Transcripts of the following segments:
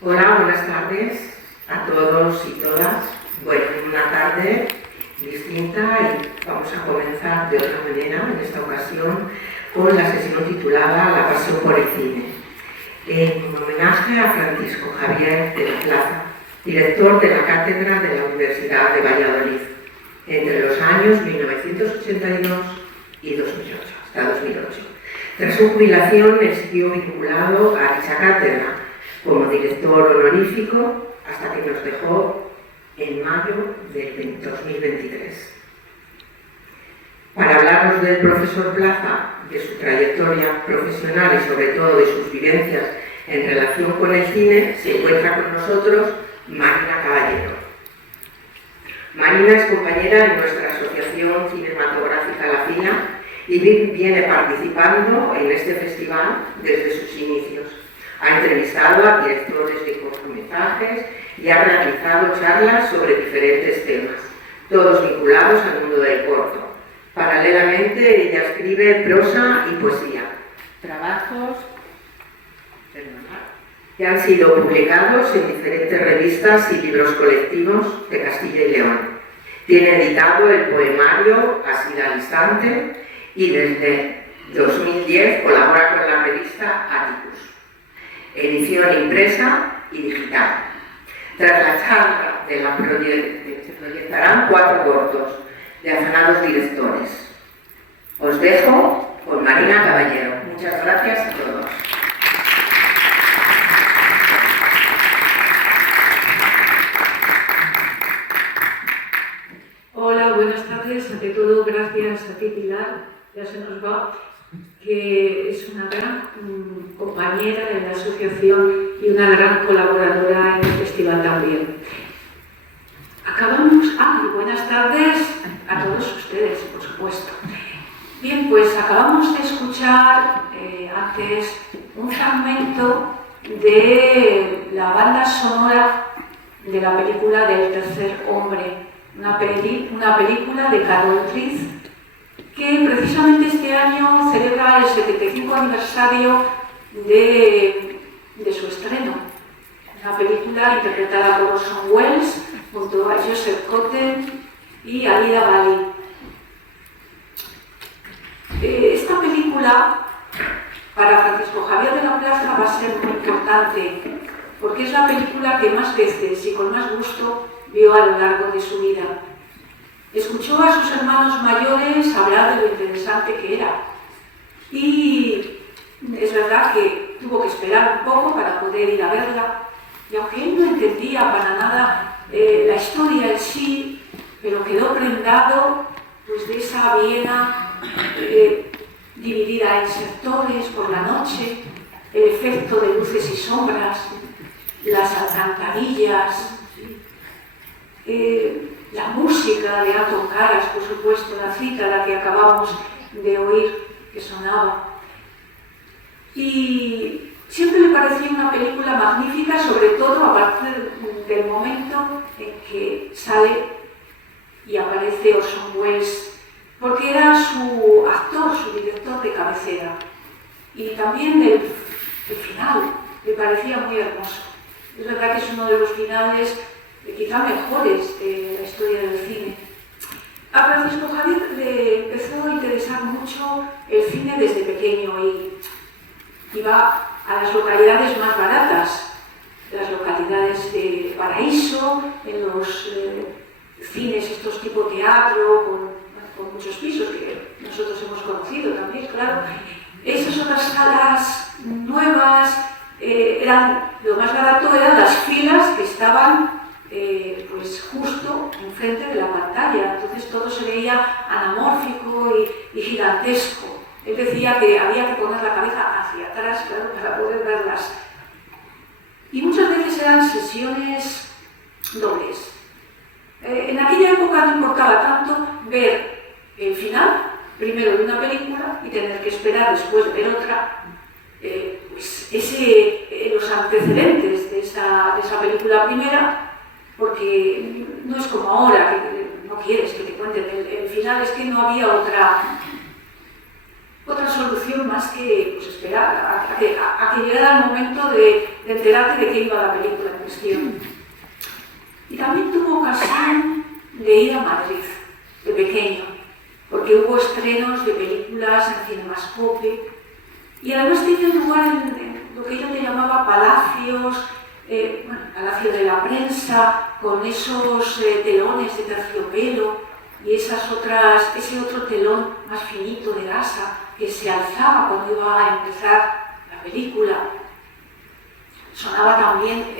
Hola, buenas tardes a todos y todas. Bueno, una tarde distinta y vamos a comenzar de otra manera, en esta ocasión, con la sesión titulada La pasión por el cine, en homenaje a Francisco Javier de la Plaza, director de la Cátedra de la Universidad de Valladolid, entre los años 1982 y 2008, hasta 2008. Tras su jubilación, él siguió vinculado a dicha cátedra como director honorífico hasta que nos dejó en mayo del 2023. Para hablarnos del profesor Plaza, de su trayectoria profesional y sobre todo de sus vivencias en relación con el cine, se encuentra con nosotros Marina Caballero. Marina es compañera en nuestra asociación cinematográfica La Fila y viene participando en este festival desde sus inicios. Ha entrevistado a directores de cortometrajes y ha realizado charlas sobre diferentes temas, todos vinculados al mundo del corto. Paralelamente, ella escribe prosa y poesía, trabajos que han sido publicados en diferentes revistas y libros colectivos de Castilla y León. Tiene editado el poemario Así al instante y desde 2010 colabora con la revista Atticus, edición impresa y digital. Tras la charla se proyectarán 4 cortos de afanados directores. Os dejo con Marina Caballero. Muchas gracias a todos. Hola, buenas tardes. Ante todo, gracias a ti, Pilar, ya se nos va, que es una gran compañera de la asociación y una gran colaboradora en el festival también. Y buenas tardes a todos ustedes, por supuesto. Bien, pues acabamos de escuchar antes un fragmento de la banda sonora de la película del Tercer Hombre, una película de Carol Triz, que precisamente este año celebra el 75 aniversario de su estreno. Una película interpretada por Orson Welles junto a Joseph Cotten y Alida Valli. Esta película para Francisco Javier de la Plaza va a ser muy importante porque es la película que más veces y con más gusto vio a lo largo de su vida. Escuchó a sus hermanos mayores hablar de lo interesante que era y es verdad que tuvo que esperar un poco para poder ir a verla, y aunque él no entendía para nada la historia en sí, pero quedó prendado pues, de esa Viena dividida en sectores por la noche, el efecto de luces y sombras, las alcantarillas, la música de Anton Karas, por supuesto, la cita a la que acabamos de oír que sonaba. Y siempre le parecía una película magnífica, sobre todo a partir del momento en que sale y aparece Orson Welles, porque era su actor, su director de cabecera. Y también el final le parecía muy hermoso. Es verdad que es uno de los finales quizá mejores de la historia del cine. A Francisco Javier le empezó a interesar mucho el cine desde pequeño y iba a las localidades más baratas, las localidades de Paraíso, en los cines estos tipo teatro, con muchos pisos que nosotros hemos conocido también, claro. Esas otras salas nuevas, lo más barato eran las filas que estaban pues justo enfrente de la pantalla, entonces todo se veía anamórfico y gigantesco. Él decía que había que poner la cabeza hacia atrás, claro, para poder verlas. Y muchas veces eran sesiones dobles. En aquella época no importaba tanto ver el final, primero de una película, y tener que esperar después ver otra, pues los antecedentes de esa película primera, porque no es como ahora, que no quieres que te cuenten el final, es que no había otra solución más que pues, esperar a que llegara el momento de enterarte de qué iba la película en cuestión. Y también tuvo ocasión de ir a Madrid, de pequeño, porque hubo estrenos de películas en Cinemascope, y además tenía lugar en lo que ella te llamaba palacios, Palacio de la Prensa, con esos telones de terciopelo y ese otro telón más finito de gasa que se alzaba cuando iba a empezar la película. Sonaba también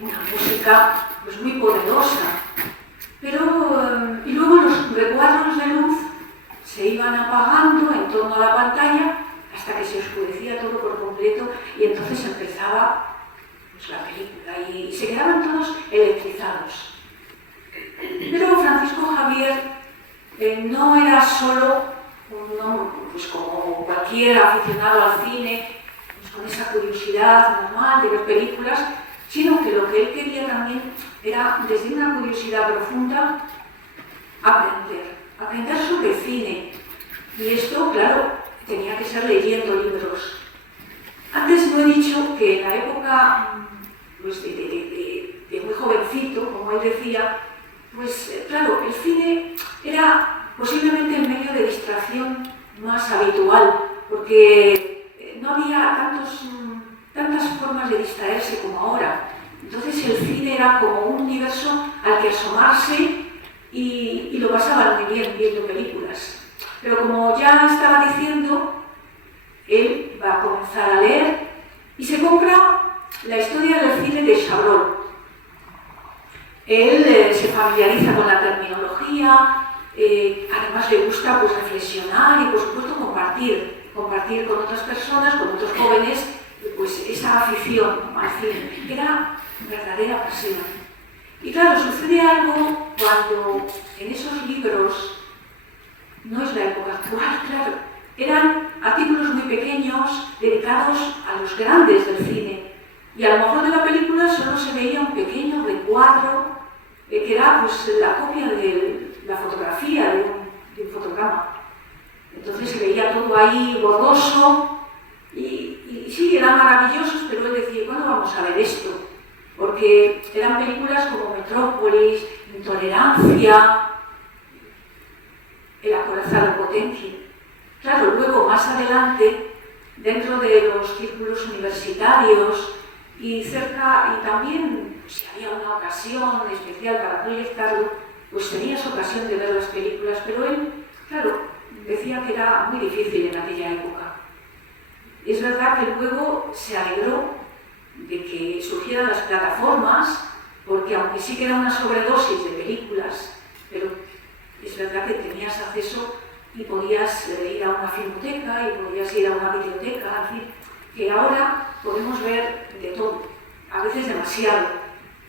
una música pues, muy poderosa, pero y luego los recuadros de luz se iban apagando en torno a la pantalla hasta que se oscurecía todo por completo y entonces empezaba pues, la película y se quedaban todos electrizados. Pero Francisco Javier no era solo un hombre pues, como cualquier aficionado al cine, pues, con esa curiosidad normal de ver películas, sino que lo que él quería también era, desde una curiosidad profunda, aprender sobre cine. Y esto, claro, tenía que ser leyendo libros. Antes no he dicho que en la época pues, de muy jovencito, como él decía, pues claro, el cine era posiblemente el medio de distracción más habitual, porque no había tantas formas de distraerse como ahora. Entonces el cine era como un universo al que asomarse y lo pasaban muy bien viendo películas. Pero como ya estaba diciendo, él va a comenzar a leer y se compra la historia del cine de Chabrol. Él se familiariza con la terminología, además le gusta pues, reflexionar y por supuesto compartir con otras personas, con otros jóvenes, pues esa afición al cine. Era verdadera pasión. Y claro, sucede algo cuando en esos libros, no es la época actual, claro, eran artículos muy pequeños dedicados a los grandes del cine. Y a lo mejor de la película solo se veía un pequeño recuadro que era pues, la copia de la fotografía de un fotograma. Entonces se veía todo ahí borroso y sí, eran maravillosos, pero él decía, ¿cuándo vamos a ver esto? Porque eran películas como Metrópolis, Intolerancia, El acorazado Potencia. Claro, luego más adelante, dentro de los círculos universitarios y también, pues, si había una ocasión especial para proyectarlo, pues tenías ocasión de ver las películas, pero él, claro, decía que era muy difícil en aquella época. Es verdad que luego se alegró de que surgieran las plataformas, porque aunque sí que era una sobredosis de películas, pero es verdad que tenías acceso y podías ir a una filmoteca y podías ir a una biblioteca, en fin, que ahora podemos ver de todo, a veces demasiado,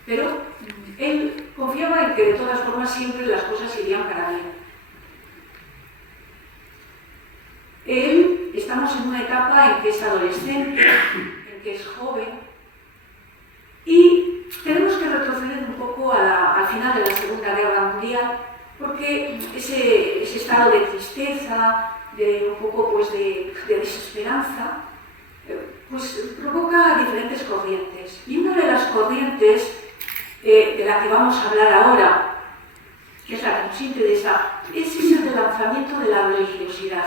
pero él confiaba en que de todas formas siempre las cosas irían para bien. Estamos en una etapa en que es adolescente, en que es joven, y tenemos que retroceder un poco al final de la Segunda Guerra Mundial, porque ese estado de tristeza, de un poco pues, de desesperanza, pues provoca diferentes corrientes. Y una de las corrientes de la que vamos a hablar ahora, que es la que nos interesa, es ese relanzamiento de la religiosidad.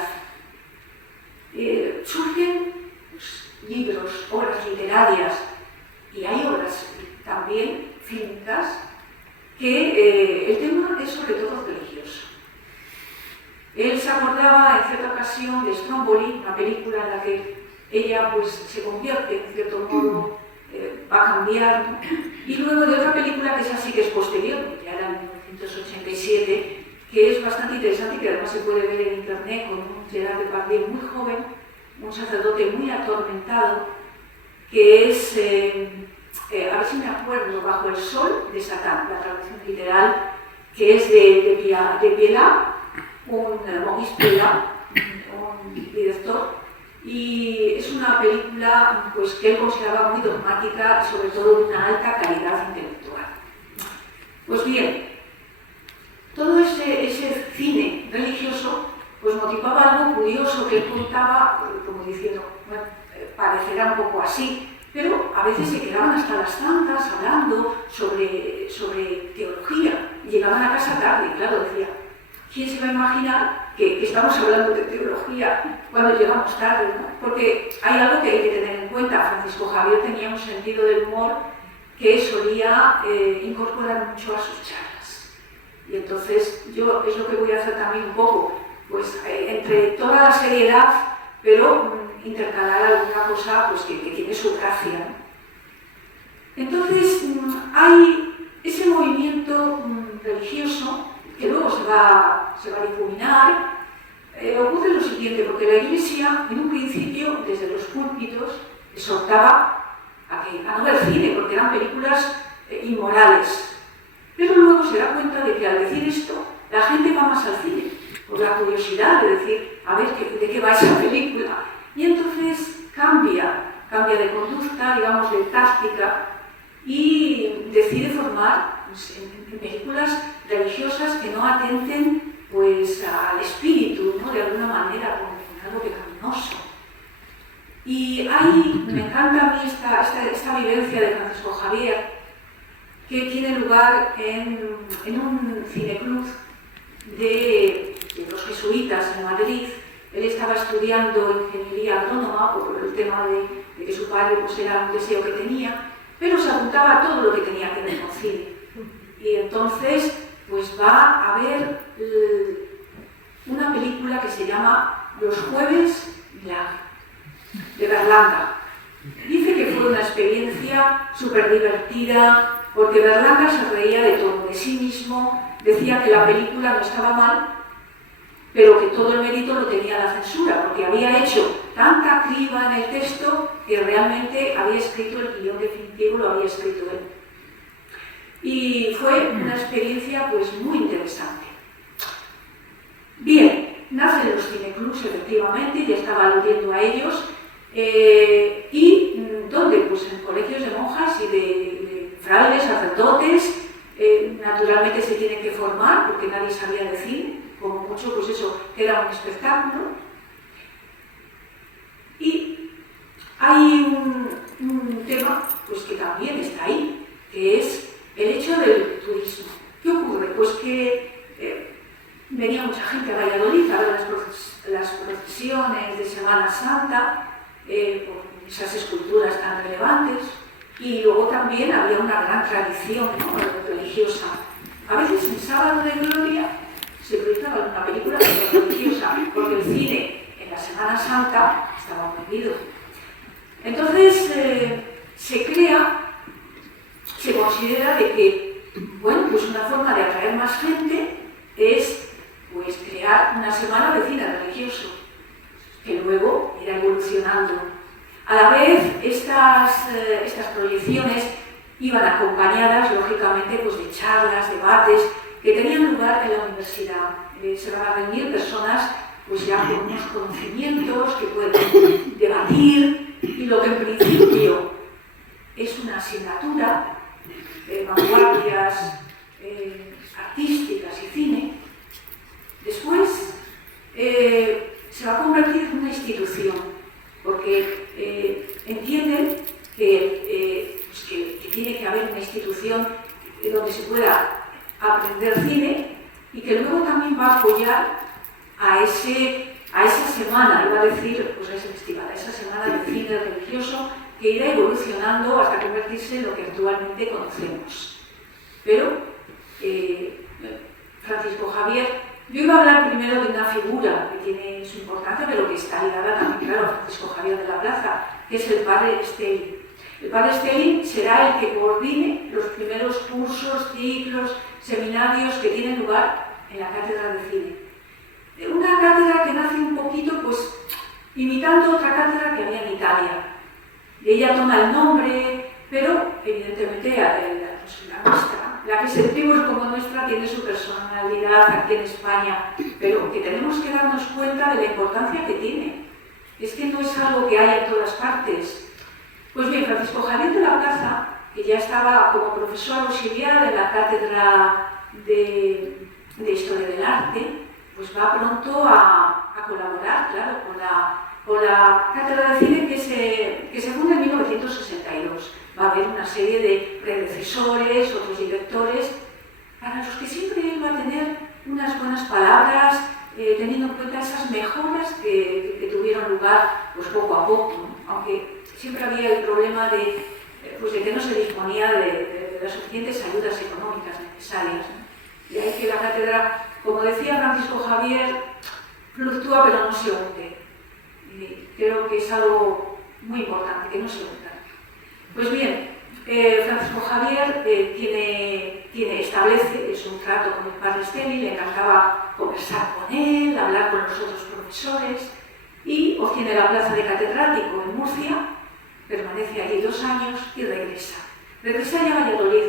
Surgen pues, libros, obras literarias, y hay obras también fílmicas, que el tema es sobre todo religioso. Él se acordaba en cierta ocasión de Stromboli, una película en la que ella pues, se convierte, en cierto modo, va a cambiar, ¿no? Y luego de otra película que es así, que es posterior, ya era en 1987, que es bastante interesante y que además se puede ver en internet con un Gerard Depardieu muy joven, un sacerdote muy atormentado, que es, a ver si me acuerdo, Bajo el Sol de Satán, la traducción literal, que es de Piela, un Maurice Piela, un director, y es una película pues, que él consideraba muy dogmática y sobre todo de una alta calidad intelectual. Pues bien, todo ese cine religioso pues motivaba algo curioso que él contaba, como diciendo, bueno, parecerá un poco así, pero a veces se quedaban hasta las tantas hablando sobre teología y llegaban a casa tarde, y claro, decía, ¿quién se va a imaginar que estamos hablando de teología cuando llegamos tarde, ¿no? Porque hay algo que hay que tener en cuenta. Francisco Javier tenía un sentido del humor que solía incorporar mucho a sus charlas. Y entonces yo es lo que voy a hacer también un poco, pues entre toda la seriedad, pero intercalar alguna cosa pues, que tiene su gracia, ¿no? Entonces hay ese movimiento religioso que luego se va a difuminar. Ocurre lo siguiente, porque la Iglesia en un principio, desde los púlpitos, exhortaba a no ver cine, porque eran películas inmorales. Pero luego se da cuenta de que al decir esto, la gente va más al cine, por la curiosidad de decir, a ver, ¿de qué va esa película? Y entonces cambia de conducta, digamos, de táctica, y decide formar pues, en películas religiosas que no atenten pues, al espíritu, ¿no? De alguna manera, con algo pecaminoso. Y ahí me encanta a mí esta vivencia de Francisco Javier, que tiene lugar en un cineclub de los jesuitas en Madrid. Él estaba estudiando ingeniería agrónoma por el tema de que su padre pues, era un deseo que tenía, pero se apuntaba a todo lo que tenía que ver con cine. Y entonces pues va a ver una película que se llama Los Jueves de Berlanga. Dice que fue una experiencia súper divertida, porque Berlanga se reía de todo, de sí mismo, decía que la película no estaba mal, pero que todo el mérito lo tenía la censura, porque había hecho tanta criba en el texto que realmente había escrito el guión definitivo, lo había escrito él. Y fue una experiencia pues muy interesante. Bien, nacen los cineclubs efectivamente, ya estaba aludiendo a ellos, y ¿dónde? Pues en colegios de monjas y de frailes, sacerdotes, naturalmente se tienen que formar porque nadie sabía de cine, como mucho pues eso era un espectáculo. Y hay un tema pues que también está ahí, que es el hecho del turismo. ¿Qué ocurre? Pues que venía mucha gente a Valladolid a ver las procesiones de Semana Santa, por esas esculturas tan relevantes, y luego también había una gran tradición, ¿no? religiosa. A veces en Sábado de Gloria se proyectaba una película religiosa, porque el cine en la Semana Santa estaba prohibido. Entonces se considera de que, bueno, pues una forma de atraer más gente es pues, crear una semana de cine religioso, que luego irá evolucionando. A la vez, estas proyecciones iban acompañadas, lógicamente, pues, de charlas, debates, que tenían lugar en la universidad. Se van a reunir personas pues, ya con unos conocimientos que pueden debatir, y lo que en principio es una asignatura de vanguardias artísticas y cine, después se va a convertir en una institución, porque entienden que tiene que haber una institución donde se pueda aprender cine y que luego también va a apoyar a esa semana, iba a decir, pues a ese festival, a esa semana de cine religioso que irá evolucionando hasta convertirse en lo que actualmente conocemos. Pero Francisco Javier, yo iba a hablar primero de una figura que tiene su importancia, pero que está ligada también, claro, a Francisco Javier de la Plaza, que es el padre Stelling. El padre Stelling será el que coordine los primeros cursos, ciclos, seminarios que tienen lugar en la Cátedra de Cine. Una cátedra que nace un poquito, pues, imitando otra cátedra que había en Italia. Y ella toma el nombre, pero evidentemente la nuestra, la que sentimos como nuestra, tiene su personalidad aquí en España, pero que tenemos que darnos cuenta de la importancia que tiene. Es que no es algo que haya en todas partes. Pues bien, Francisco Javier de la Plaza, que ya estaba como profesor auxiliar en la Cátedra de Historia del Arte, pues va pronto a colaborar, claro, con la cátedra de cine que se funda en 1962. Va a haber una serie de predecesores, otros directores, para los que siempre él va a tener unas buenas palabras, teniendo en cuenta esas mejoras que tuvieron lugar pues, poco a poco, ¿no? Aunque siempre había el problema de que no se disponía de las suficientes ayudas económicas necesarias, ¿no? Y ahí que la cátedra, como decía Francisco Javier, fluctúa pero no se hunde. Y creo que es algo muy importante, que no se hunda. Pues bien, Francisco Javier establece un trato con el padre Stelli, le encantaba conversar con él, hablar con los otros profesores, y obtiene la plaza de catedrático en Murcia, permanece allí 2 años y regresa. Regresa ya a Valladolid.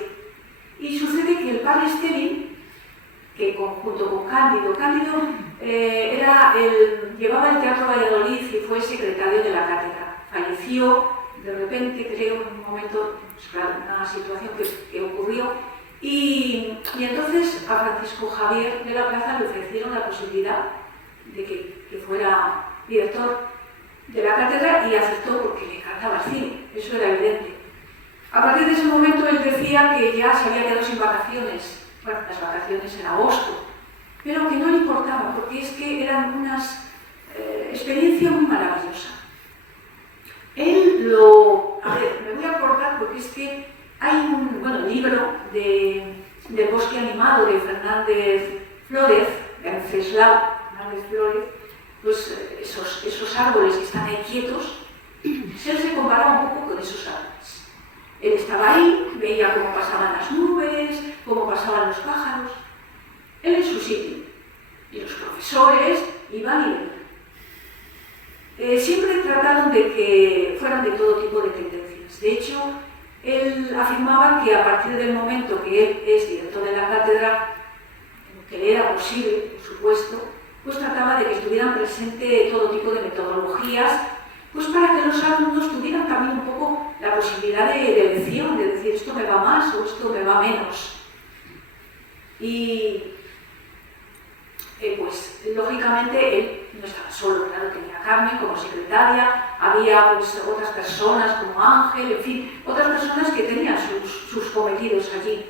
Y sucede que el padre Stelli, que junto con Cándido llevaba el Teatro Valladolid y fue secretario de la cátedra. Falleció de repente, creo, en un momento, una situación que ocurrió, y entonces a Francisco Javier de la Plaza le ofrecieron la posibilidad de que fuera director de la cátedra, y aceptó porque le encantaba el cine, eso era evidente. A partir de ese momento él decía que ya se había quedado sin vacaciones, bueno, las vacaciones en agosto, pero que no le importaba, porque es que eran unas experiencias muy maravillosas. Me voy a acordar porque es que hay un libro del Bosque Animado de Fernández Flórez, de Venceslao Fernández Flórez, pues esos árboles que están ahí quietos, él se comparaba un poco con esos árboles. Él estaba ahí, veía cómo pasaban las nubes, cómo pasaban los pájaros, él en su sitio, y los profesores iban y venían. Siempre trataron de que fueran de todo tipo de tendencias. De hecho, él afirmaba que a partir del momento que él es director de la cátedra, que le era posible, por supuesto, pues trataba de que estuvieran presentes todo tipo de metodologías, pues para que los alumnos tuvieran también un poco la posibilidad de elección, de decir esto me va más o esto me va menos. Y pues lógicamente él no estaba solo, claro, tenía a Carmen como secretaria, había pues otras personas como Ángel, en fin, otras personas que tenían sus cometidos allí.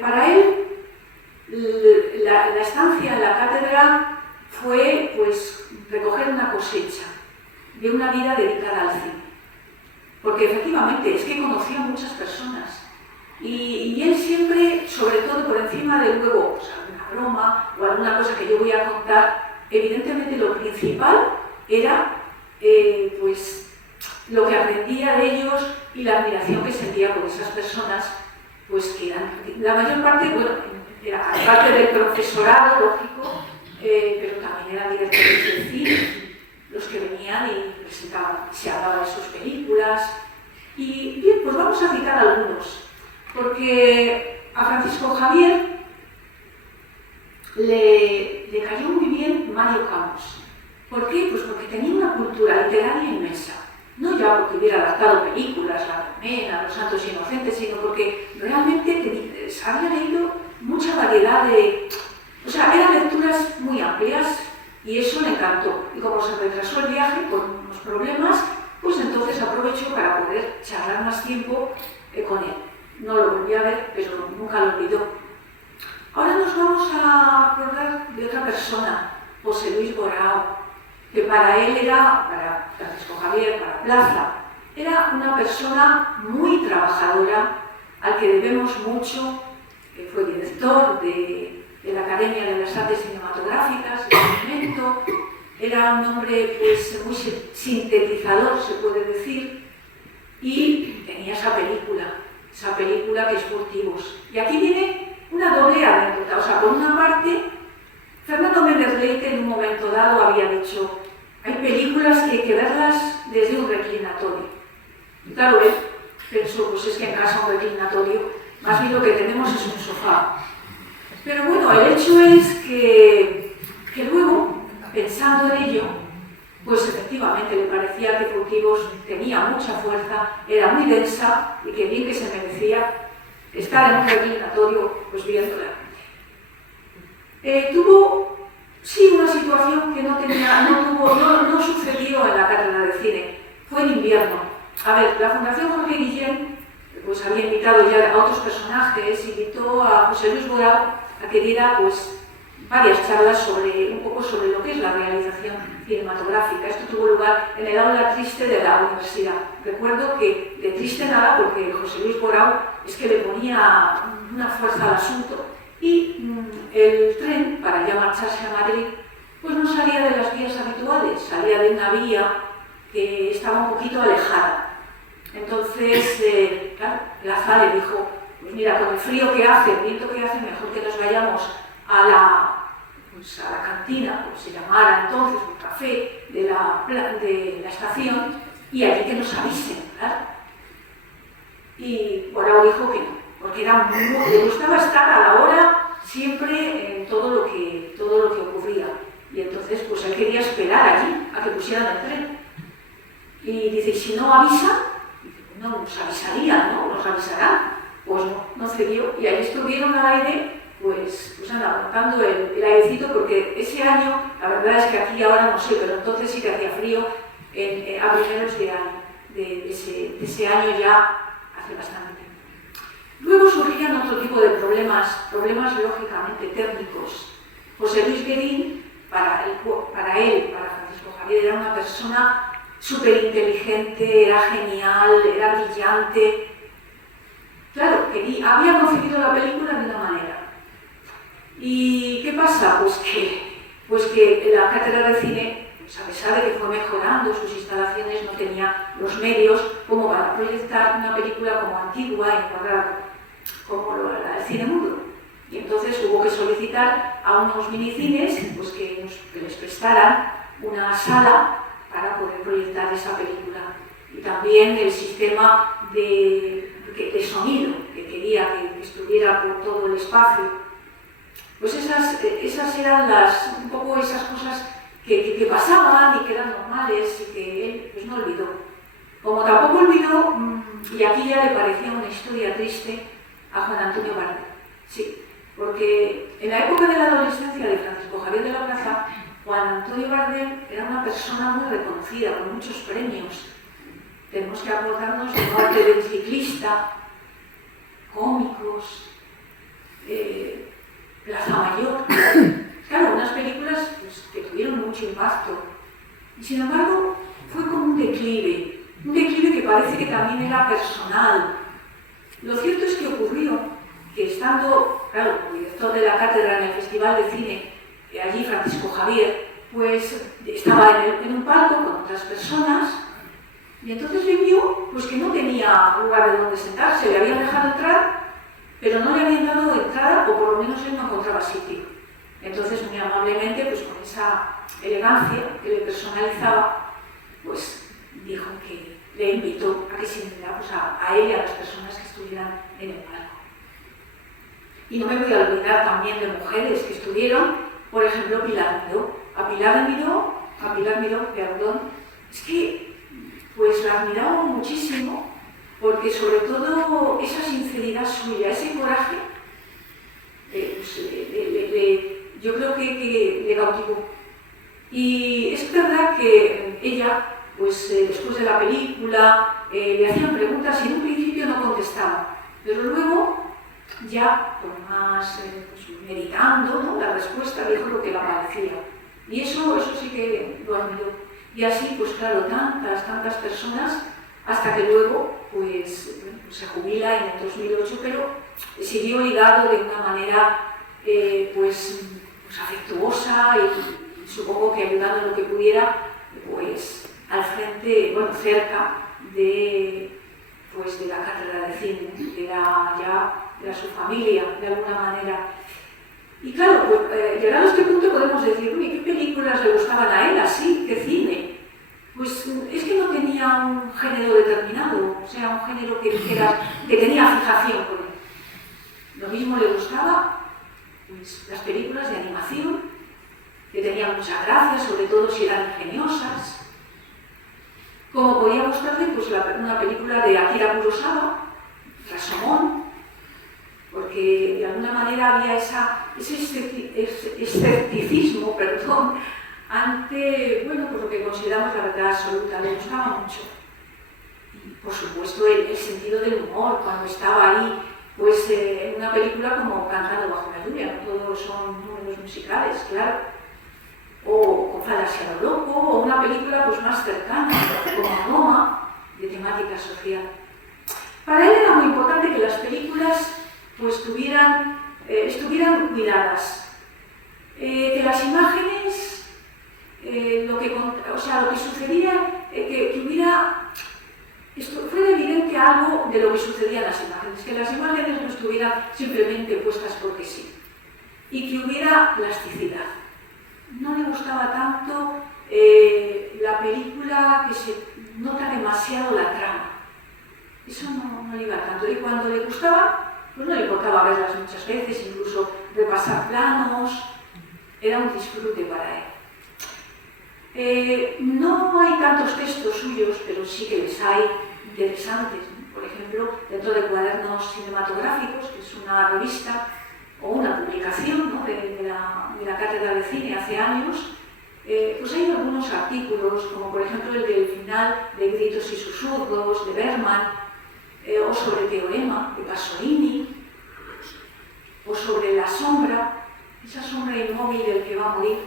Para él, la estancia en la cátedra fue pues recoger una cosecha de una vida dedicada al cine. Porque efectivamente es que conocía a muchas personas y él siempre, sobre todo por encima de luego pues, alguna broma o alguna cosa que yo voy a contar, evidentemente lo principal era pues lo que aprendía de ellos y la admiración que sentía por esas personas, pues que eran, la mayor parte, bueno, era parte del profesorado, lógico, pero también eran directores del cine, los que venían y presentaban, se hablaba de sus películas. Y bien, pues vamos a citar algunos, porque a Francisco Javier le cayó muy bien Mario Camus. ¿Por qué? Pues porque tenía una cultura literaria inmensa. No ya porque hubiera adaptado películas, La Carmena, Los Santos Inocentes, sino porque realmente había leído mucha variedad de... O sea, eran lecturas muy amplias y eso le encantó. Y como se retrasó el viaje con unos problemas, pues entonces aprovechó para poder charlar más tiempo con él. No lo volví a ver, pero nunca lo olvidó. Ahora nos vamos a acordar de otra persona, José Luis Borao, que para él era, para Francisco Javier, para Plaza, era una persona muy trabajadora, al que debemos mucho, que fue director de la Academia de las Artes Cinematográficas en ese momento, era un hombre pues, muy sintetizador, se puede decir, y tenía esa película que es Furtivos. Y aquí viene una doble anécdota, o sea, por una parte, Fernando Méndez Leite en un momento dado había dicho hay películas que hay que verlas desde un reclinatorio. Y claro, él pensó, pues es que en casa un reclinatorio, más bien lo que tenemos es un sofá. Pero bueno, el hecho es que luego, pensando en ello, pues efectivamente le parecía que Furtivos tenía mucha fuerza, era muy densa y que bien que se merecía estar en un reclinatorio pues viéndola. Tuvo sí, una situación que no sucedió en la cátedra de cine. Fue en invierno. A ver, la Fundación Jorge Guillén pues había invitado ya a otros personajes, invitó a José Luis Borao a que diera pues varias charlas un poco sobre lo que es la realización cinematográfica. Esto tuvo lugar en el aula triste de la universidad. Recuerdo que de triste nada, porque José Luis Borao es que le ponía una fuerza al asunto y el tren, para ya marcharse a Madrid, pues no salía de las vías habituales, salía de una vía que estaba un poquito alejada. Entonces, claro, Laza le dijo, pues mira, con el frío que hace, el viento que hace, mejor que nos vayamos a la cantina, como se llamara entonces, un café de la estación, y allí que nos avisen, claro. Y Borao dijo que no, porque le gustaba estar a la hora siempre en todo lo que ocurría. Y entonces, pues él quería esperar allí a que pusieran el tren. Y dice, ¿y si no avisan? Dice, no, nos avisarían, ¿no? Nos avisarán. Pues no cedió. Y ahí estuvieron al aire, pues aguantando el airecito, porque ese año, la verdad es que aquí ahora no sé, pero entonces sí que hacía frío a primeros de año. De ese año ya hace bastante tiempo. Luego surgían otro tipo de problemas lógicamente técnicos. José Luis Guerín, para Francisco Javier, era una persona súper inteligente, era genial, era brillante. Claro, había concebido la película de una manera. ¿Y qué pasa? Pues que la cátedra de cine, pues a pesar de que fue mejorando sus instalaciones, no tenía los medios como para proyectar una película como antigua, encuadrada, como la del cine mudo. Y entonces hubo que solicitar a unos minicines pues, que les prestaran una sala para poder proyectar esa película. Y también el sistema de sonido, que quería que estuviera por todo el espacio. Pues esas eran un poco esas cosas que pasaban y que eran normales y que él pues, no olvidó. Como tampoco olvidó, y aquí ya le parecía una historia triste, a Juan Antonio Bardem. Sí, porque en la época de la adolescencia de Francisco Javier de la Plaza, Juan Antonio Bardem era una persona muy reconocida, con muchos premios. Tenemos que acordarnos de Muerte del Ciclista, Cómicos, Plaza Mayor. Claro, unas películas pues, que tuvieron mucho impacto. Y sin embargo, fue como un declive que parece que también era personal. Lo cierto es que ocurrió que estando, claro, como director de la cátedra en el Festival de Cine, allí Francisco Javier, pues estaba en un palco con otras personas y entonces le vio pues, que no tenía lugar de donde sentarse, le habían dejado entrar, pero no le habían dado entrada o por lo menos él no encontraba sitio. Entonces, muy amablemente, pues con esa elegancia que le personalizaba, pues dijo que le invitó a que se invitara pues, a él y a las personas que estuvieran en el palco. Y no me voy a olvidar también de mujeres que estuvieron, por ejemplo, Pilar Miró. A Pilar Miró, perdón, es que pues la admiraba muchísimo, porque sobre todo esa sinceridad suya, ese coraje, yo creo que le cautivó. Y es verdad que ella, pues después de la película, le hacían preguntas y en un principio no contestaba, pero luego, ya con más pues, meditando, ¿no? La respuesta dijo lo que le parecía. Y eso sí que lo admiró. Y así, pues claro, tantas personas, hasta que luego pues, se jubila en el 2008, pero siguió ligado de una manera pues afectuosa y supongo que ayudando en lo que pudiera, pues al frente, bueno, cerca de la cátedra de cine, era su familia, de alguna manera. Y claro, pues, llegado a este punto podemos decir, uy, ¿qué películas le gustaban a él así? ¿Qué cine? Pues es que no tenía un género determinado, o sea, un género que dijera que tenía fijación con él. Lo mismo le gustaba pues, las películas de animación, que tenían mucha gracia, sobre todo si eran ingeniosas. Como podía gustarle pues, una película de Akira Kurosawa, Rashomon, porque porque de alguna manera había ese escepticismo, perdón, ante, bueno, pues lo que consideramos la verdad absoluta. Le gustaba mucho. Y, por supuesto, el sentido del humor, cuando estaba ahí, pues en una película como Cantando bajo la lluvia, no todos son números musicales, claro, o con Faldas a lo loco, o una película pues más cercana, como Roma, de temática social. Para él era muy importante que las películas pues estuvieran cuidadas, que las imágenes, lo que sucedía, que hubiera, fuera evidente algo de lo que sucedía en las imágenes, que las imágenes no estuvieran simplemente puestas porque sí, y que hubiera plasticidad. No le gustaba tanto la película que se nota demasiado la trama. Eso no le iba tanto. Y cuando le gustaba, pues no le importaba verlas muchas veces, incluso repasar planos. Era un disfrute para él. No hay tantos textos suyos, pero sí que les hay interesantes, ¿no? Por ejemplo, dentro de Cuadernos Cinematográficos, que es una revista o una publicación, ¿no?, de la Cátedra de Cine hace años, pues hay algunos artículos, como por ejemplo el del final de Gritos y Susurros, de Bergman, o sobre Teorema, de Pasolini, o sobre La sombra, esa sombra inmóvil del que va a morir,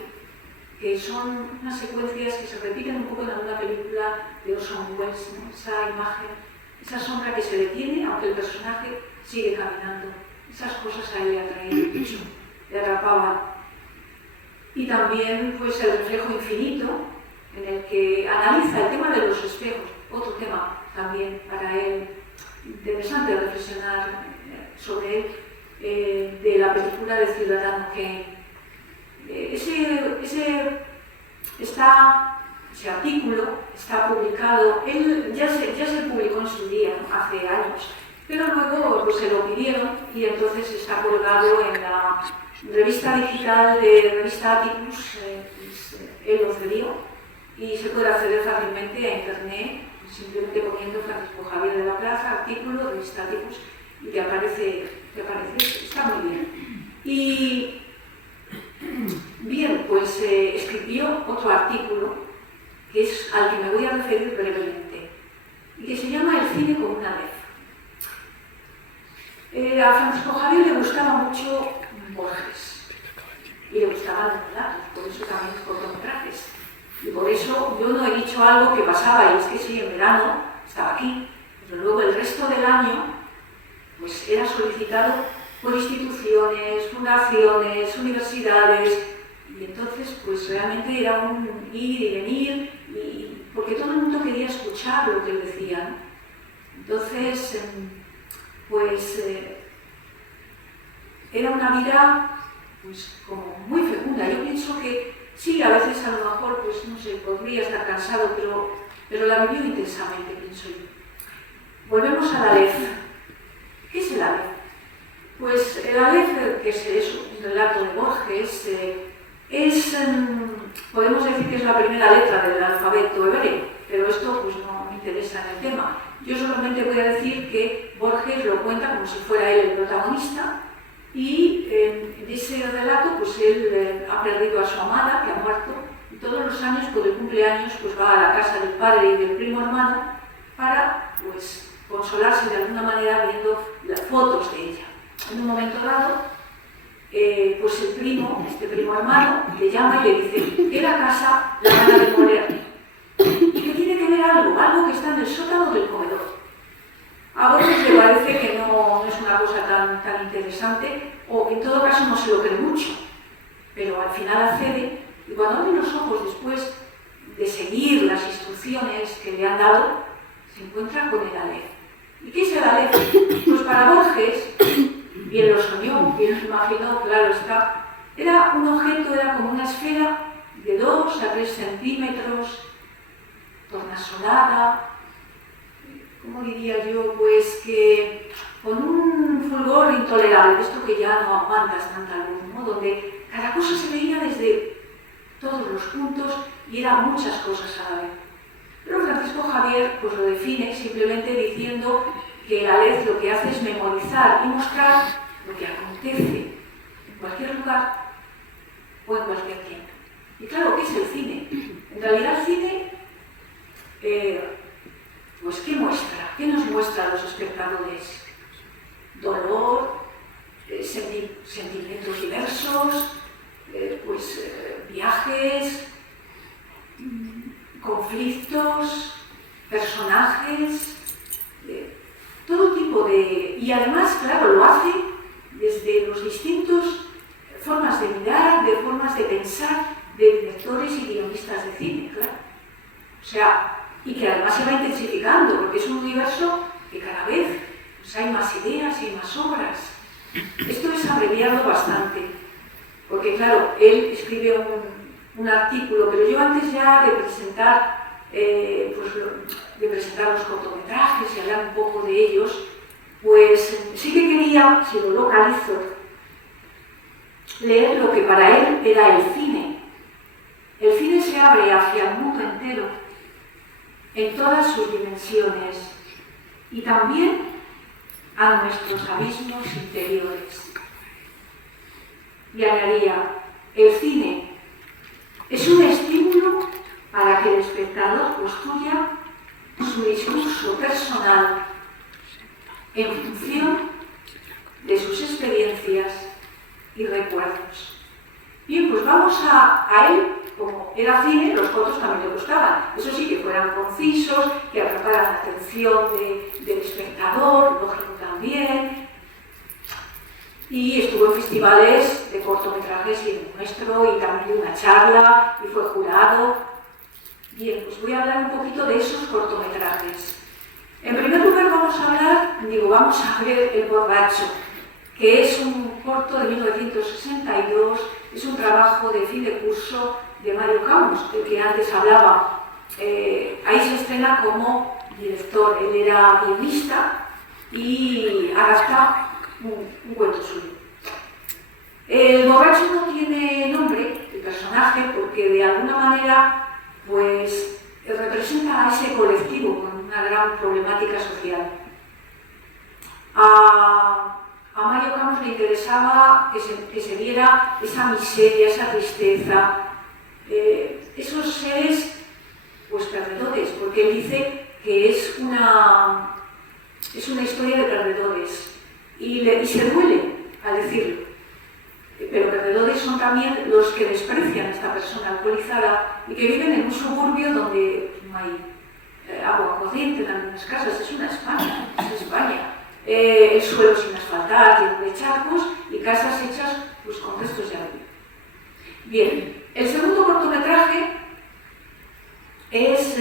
que son unas secuencias que se repiten un poco en alguna película de Orson Welles, ¿no? Esa imagen, esa sombra que se detiene aunque el personaje sigue caminando. Esas cosas a él le atraían mucho, le atrapaban. Y también pues El reflejo infinito, en el que analiza el tema de los espejos, otro tema también para él interesante reflexionar sobre él, de la película de Ciudadano Kane. Ese artículo está publicado, él ya se publicó en su día, ¿no?, hace años, pero luego pues, se lo pidieron y entonces está colgado en la revista digital de Revista Atticus, él lo cedió y se puede acceder fácilmente a internet, simplemente poniendo Francisco Javier de la Plaza, artículo, Revista Atticus, y te aparece, está muy bien. Y bien, pues escribió otro artículo, que es al que me voy a referir brevemente, y que se llama El cine como una vez. A Francisco Javier le gustaba mucho Borges, y le gustaban los relatos, por eso también los cortometrajes. Y por eso yo no he dicho algo que pasaba, y es que sí, en verano estaba aquí, pero luego el resto del año pues era solicitado por instituciones, fundaciones, universidades, y entonces pues realmente era un ir y venir, porque todo el mundo quería escuchar lo que él decía, ¿no? Entonces, pues era una vida pues como muy fecunda. Yo pienso que sí, a veces a lo mejor, pues no sé, podría estar cansado, pero la vivió intensamente, pienso yo. Volvemos a la Aleph. ¿Qué es el Aleph? Pues el Aleph, que es un relato de Borges, podemos decir que es la primera letra del alfabeto hebreo, pero esto pues no me interesa en el tema. Yo solamente voy a decir que Borges lo cuenta como si fuera él el protagonista, y en ese relato pues él ha perdido a su amada, que ha muerto, y todos los años por el cumpleaños pues va a la casa del padre y del primo hermano para pues consolarse de alguna manera viendo las fotos de ella. En un momento dado, pues el primo, este primo hermano, le llama y le dice que la casa la van a demoler y que tiene que ver algo que está en el sótano del comedor. A Borges le parece que no es una cosa tan interesante, o en todo caso no se lo cree mucho, pero al final accede, y cuando abre los ojos después de seguir las instrucciones que le han dado, se encuentra con el Aleph. ¿Y qué es el Aleph? Pues para Borges, bien lo soñó, bien lo imaginó, claro está, era un objeto, era como una esfera de 2 a 3 centímetros, tornasolada, ¿cómo diría yo? Pues que con un fulgor intolerable, esto que ya no aguantas tanta luz, ¿no? Donde cada cosa se veía desde todos los puntos y eran muchas cosas a la vez. Pero Francisco Javier pues lo define simplemente diciendo que el Aleph lo que hace es memorizar y mostrar lo que acontece en cualquier lugar o en cualquier tiempo. Y claro, ¿qué es el cine? En realidad el cine, pues ¿qué muestra? ¿Qué nos muestra a los espectadores? Dolor, sentimientos diversos, viajes, conflictos, personajes, todo tipo de... Y además, claro, lo hace desde los distintos formas de mirar, de formas de pensar de directores y guionistas de cine, claro. O sea, y que además se va intensificando, porque es un universo que cada vez pues, hay más ideas y más obras. Esto es abreviarlo bastante, porque claro, él escribe un artículo, pero yo antes ya de presentar, de presentar los cortometrajes y hablar un poco de ellos, pues sí que quería, si lo localizo, leer lo que para él era el cine. El cine se abre hacia el mundo entero, en todas sus dimensiones, y también a nuestros abismos interiores. Y añadía, el cine es un estímulo para que el espectador construya su discurso personal en función de sus experiencias y recuerdos. Bien, pues vamos a él, como era cine, los cortos también le gustaban. Eso sí, que fueran concisos, que atraparan la atención del espectador, lógico también. Y estuvo en festivales de cortometrajes y de nuestro, y también de una charla, y fue jurado. Bien, pues voy a hablar un poquito de esos cortometrajes. En primer lugar vamos a ver El borracho, que es un corto de 1962, es un trabajo de fin de curso de Mario Camus, del que antes hablaba. Ahí se estrena como director, él era guionista y adapta un cuento suyo. El borracho no tiene nombre, el personaje, porque de alguna manera pues, representa a ese colectivo con una gran problemática social. A Mario Camus le interesaba que se viera esa miseria, esa tristeza, esos seres pues perdedores, porque él dice que es una historia de perdedores y se duele al decirlo, pero perdedores son también los que desprecian a esta persona alcoholizada y que viven en un suburbio donde no hay agua corriente en algunas casas. Es una España, es España. El suelo sin asfaltar, lleno de charcos y casas hechas pues, con restos de agua. Bien, el segundo cortometraje es,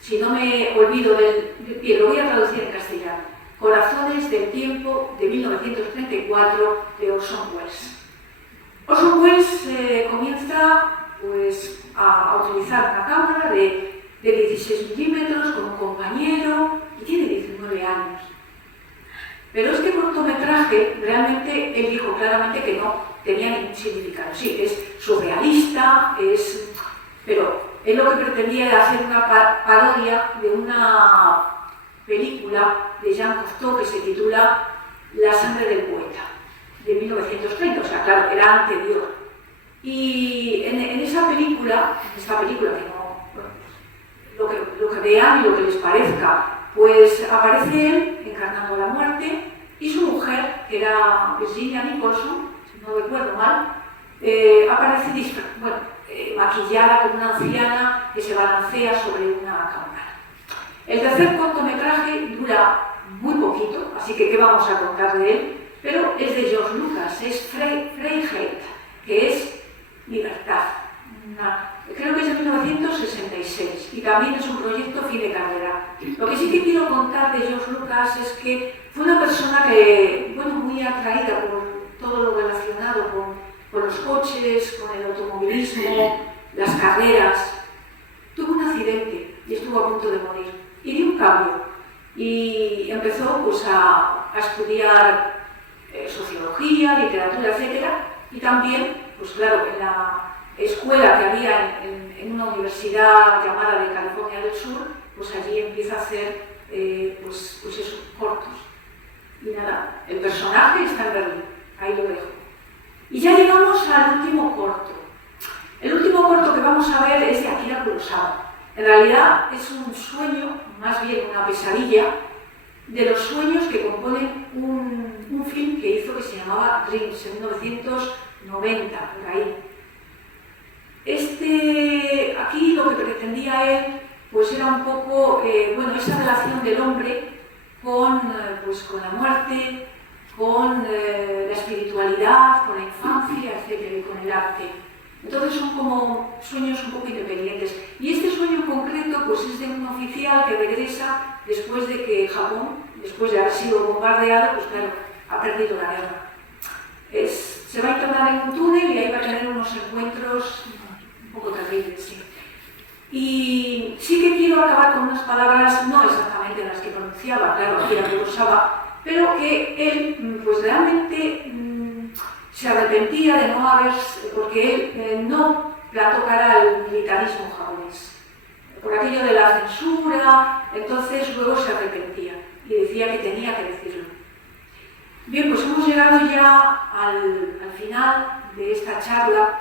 si no me olvido lo voy a traducir en castellano, Corazones del tiempo, de 1934, de Orson Welles. Orson Welles comienza pues, a utilizar una cámara de 16 milímetros con un compañero y tiene 19 años. Pero este cortometraje, realmente, él dijo claramente que no tenía ningún significado. Sí, es surrealista, pero él lo que pretendía era hacer una parodia de una película de Jean Cocteau que se titula La sangre del poeta, de 1930, o sea, claro, era anterior. Y en esta película que no, bueno, lo que vean y lo que les parezca, pues aparece él encarnando la muerte y su mujer, que era Virginia Nicholson, si no recuerdo mal, aparece maquillada como una anciana que se balancea sobre una cámara. El tercer cortometraje dura muy poquito, así que ¿qué vamos a contar de él? Pero es de George Lucas, es Freiheit, que es libertad. Creo que es de 1966 y también es un proyecto fin de carrera. Lo que sí que quiero contar de George Lucas es que fue una persona que, muy atraída por todo lo relacionado con los coches, con el automovilismo, las carreras. Tuvo un accidente y estuvo a punto de morir. Y dio un cambio. Y empezó pues, a estudiar sociología, literatura, etc. Y también, pues claro, en la escuela que había en una universidad llamada de California del Sur, pues allí empieza a hacer pues esos cortos. Y nada, el personaje está en de los sueños que componen un film que hizo que se llamaba Dreams, en 1990, por ahí. Aquí lo que pretendía él pues era un poco esa relación del hombre con la muerte, con la espiritualidad, con la infancia, etcétera, y con el arte. Entonces son como sueños un poco independientes. Y este sueño en concreto pues es de un oficial que regresa después de que Japón, después de haber sido bombardeado, pues claro, ha perdido la guerra. Se va a internar en un túnel y ahí va a tener unos encuentros un poco terribles, sí. Y sí que quiero acabar con unas palabras, no exactamente las que pronunciaba, claro, aquí las usaba, pero que él pues realmente se arrepentía de no haber, porque él no plantó cara al militarismo japonés, por aquello de la censura, entonces luego se arrepentía y decía que tenía que decirlo. Bien, pues hemos llegado ya al final de esta charla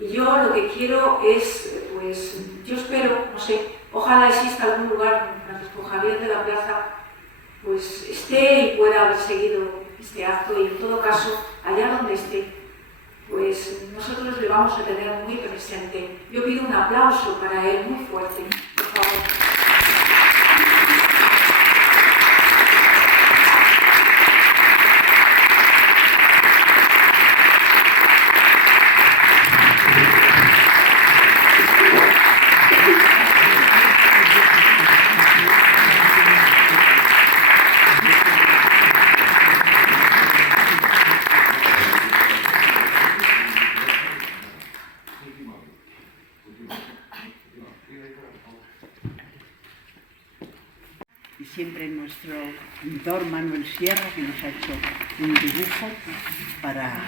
y yo lo que quiero es, pues yo espero, no sé, ojalá exista algún lugar donde Francisco Javier de la Plaza pues esté y pueda haber seguido este acto y en todo caso, allá donde esté, pues nosotros le vamos a tener muy presente. Yo pido un aplauso para él muy fuerte, por favor. Siempre nuestro pintor Manuel Sierra, que nos ha hecho un dibujo para